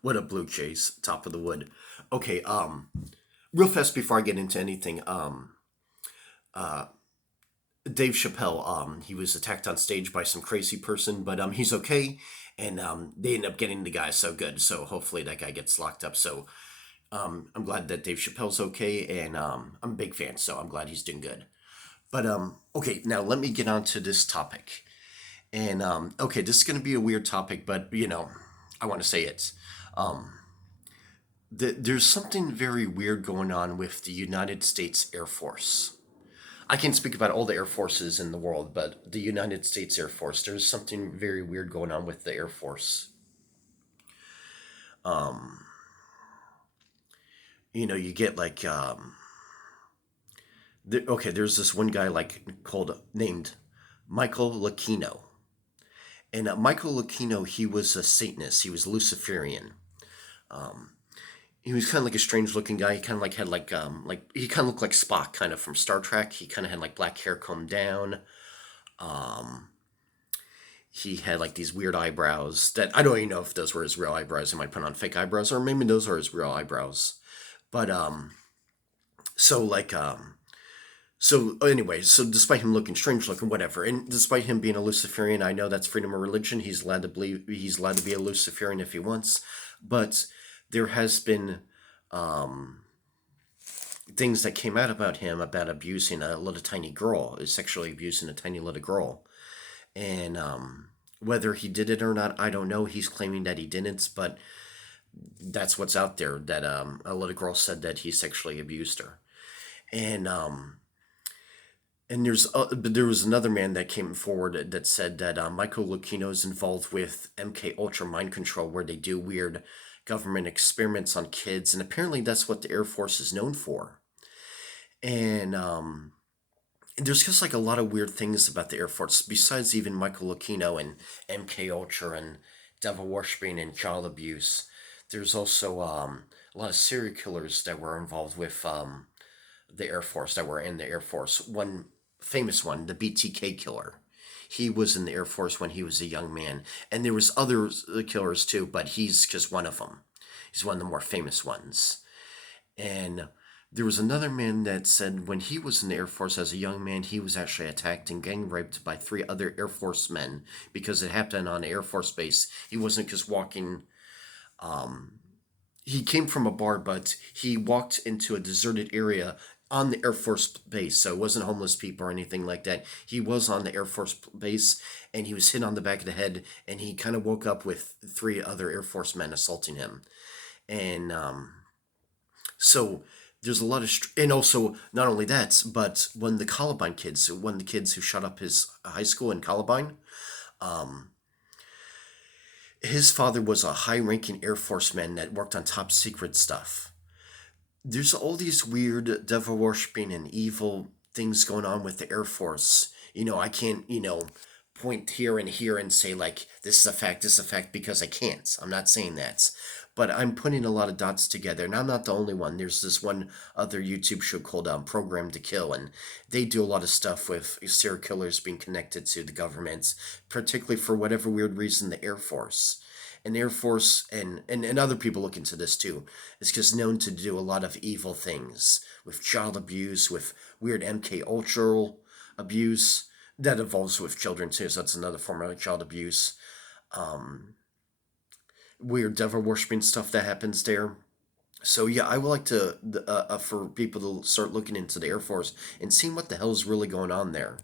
What up, Blue Jays? Top of the wood. Okay, real fast before I get into anything, uh, Dave Chappelle, he was attacked on stage by some crazy person, but he's okay, and they end up getting the guy so good. So hopefully that guy gets locked up. So I'm glad that Dave Chappelle's okay, and I'm a big fan, so I'm glad he's doing good. But okay, now let me get on to this topic. And okay, this is gonna be a weird topic, but I want to say it. Um, there's something very weird going on with the United States Air Force. I can't speak about all the air forces in the world, but the United States Air Force, there's something very weird going on with the Air Force. Um, you get like, okay, there's this one guy named Michael Lucchino. And Michael Lucchino, he was a Satanist. He was Luciferian. Um, he was kind of like a strange looking guy. He kind of like had like he kind of looked like Spock, kind of from Star Trek. He kind of had like black hair combed down. Um, he had like these weird eyebrows that I don't even know if those were his real eyebrows. He might put on fake eyebrows, or maybe those are his real eyebrows. But so like so anyway, so despite him looking strange looking, whatever, and despite him being a Luciferian, I know that's freedom of religion. He's allowed to believe. He's allowed to be a Luciferian if he wants. But there has been um, things that came out about him about abusing a little tiny girl, sexually abusing a tiny little girl, and whether he did it or not, I don't know. He's claiming that he didn't, but that's what's out there. That a little girl said that he sexually abused her, and but there was another man that came forward that said that Michael Lucchino is involved with MK Ultra mind control, where they do weird government experiments on kids, and apparently that's what the Air Force is known for. And there's just like a lot of weird things about the Air Force, besides even Michael Lucchino and MK Ultra and devil worshipping and child abuse. There's also a lot of serial killers that were involved with the Air Force, that were in the Air Force. One famous one, the BTK killer. He was in the Air Force when he was a young man, and there was other killers too, but he's just one of them. He's one of the more famous ones. And there was another man that said when he was in the Air Force as a young man, he was actually attacked and gang raped by three other Air Force men because it happened on an Air Force base. He wasn't just walking. Um, he came from a bar, but he walked into a deserted area on the Air Force base. So it wasn't homeless people or anything like that. He was on the Air Force base, and he was hit on the back of the head, and he kind of woke up with three other Air Force men assaulting him. And so there's a lot of, and also not only that, but one of the kids who shot up his high school in Columbine, um, his father was a high-ranking Air Force man that worked on top secret stuff. There's all these weird devil worshipping and evil things going on with the Air Force. I can't, point here and here and say like this is a fact, this is a fact because I can't. I'm not saying that. But I'm putting a lot of dots together, and I'm not the only one. There's this one other YouTube show called Program to Kill, and they do a lot of stuff with serial killers being connected to the government, particularly for whatever weird reason, the Air Force. And Air Force and other people look into this too. It's just known to do a lot of evil things with child abuse, with weird MK Ultra abuse that involves with children too. So that's another form of child abuse. Um, Weird devil worshipping stuff that happens there. So yeah, I would like to for people to start looking into the Air Force and seeing what the hell is really going on there.